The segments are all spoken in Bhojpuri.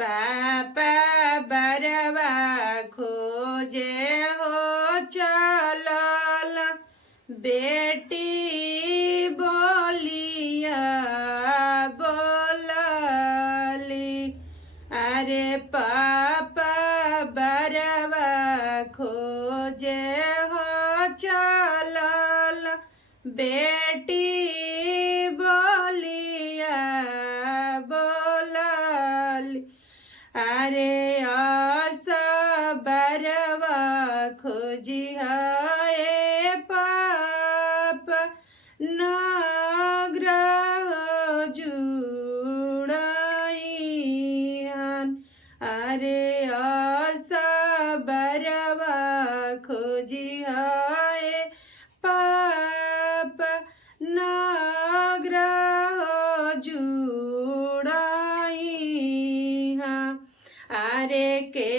पापा बरवा खोजे हो चलल बेटी बोलिया बोलली। अरे पापा बरवा खोजे हो चलल बेटी बोलिया बोलली। अरे आशा बरवा खोजिया ए पाप नग्रह जुड़ाइहन। अरे आशा बरवा खोजिया ए पाप नग्रह जुड़ाइहन। अरे के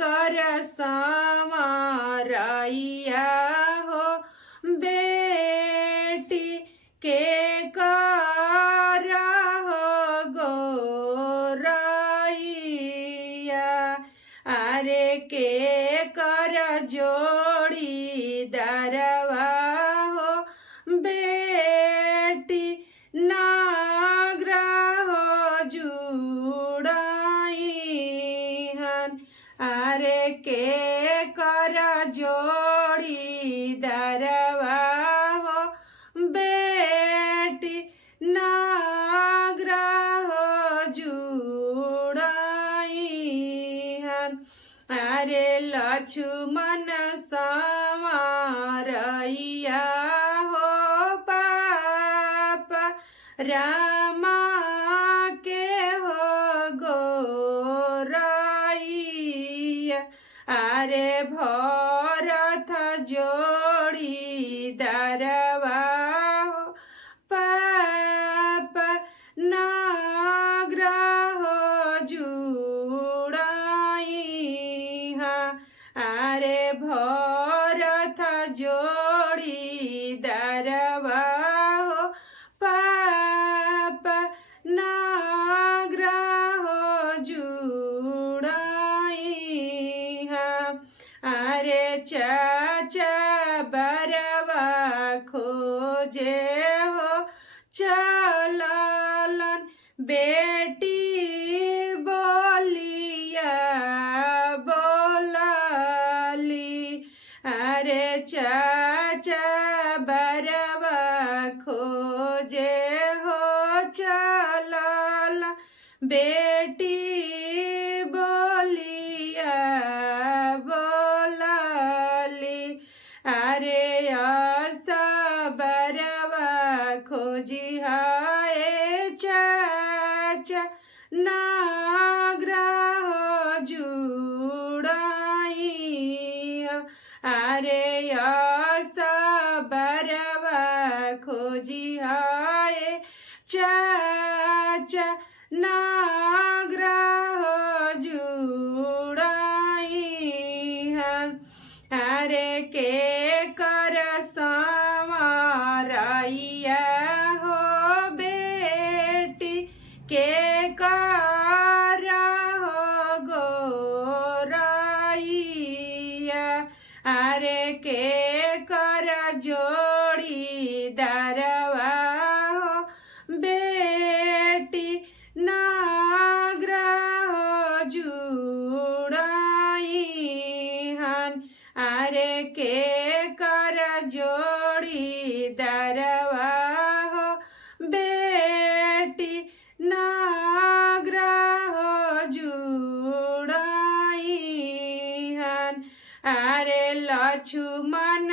कर समारैया हो बेटी के कर हो गोरैया। अरे के कर जोड़ी दरवा हो बेटी नाग्रह जुड़ाइहन। अरे के कर जोड़ी दरवा हो बेटी नाग्रह जुड़ाइहन। अरे लक्ष्मण समारैया हो पाप रामा के हो गोरैया। अरे भरत जोड़ी दरवा हो पाप नाग्रह जुड़ाइहन। अरे भरत जोड़ी दरवा हो पाप नाग्रह जुड़ाइहन। अरे चाचा बरवा खोजे हो चललन बेटी बोलिया बोलली। अरे चाचा बरवा खोजे हो चलल बेटी बोलिया बोलली। अरे आशा बरवा खोजिया ए चाचा नाग्रह जुड़ाइहन। अरे आशा बरवा खोजिया ए चाचा नाग्रह जुड़ाइहन। अरे के कर समारैया हो बेटी के कर हो गोरैया। अरे के कर जोड़ी दरवा हो बेटी नाग्रह जुड़ाइहन। अरे के कर जोड़ी दरवा हो बेटी नाग्रह जुड़ाइहन। अरे लक्ष्मण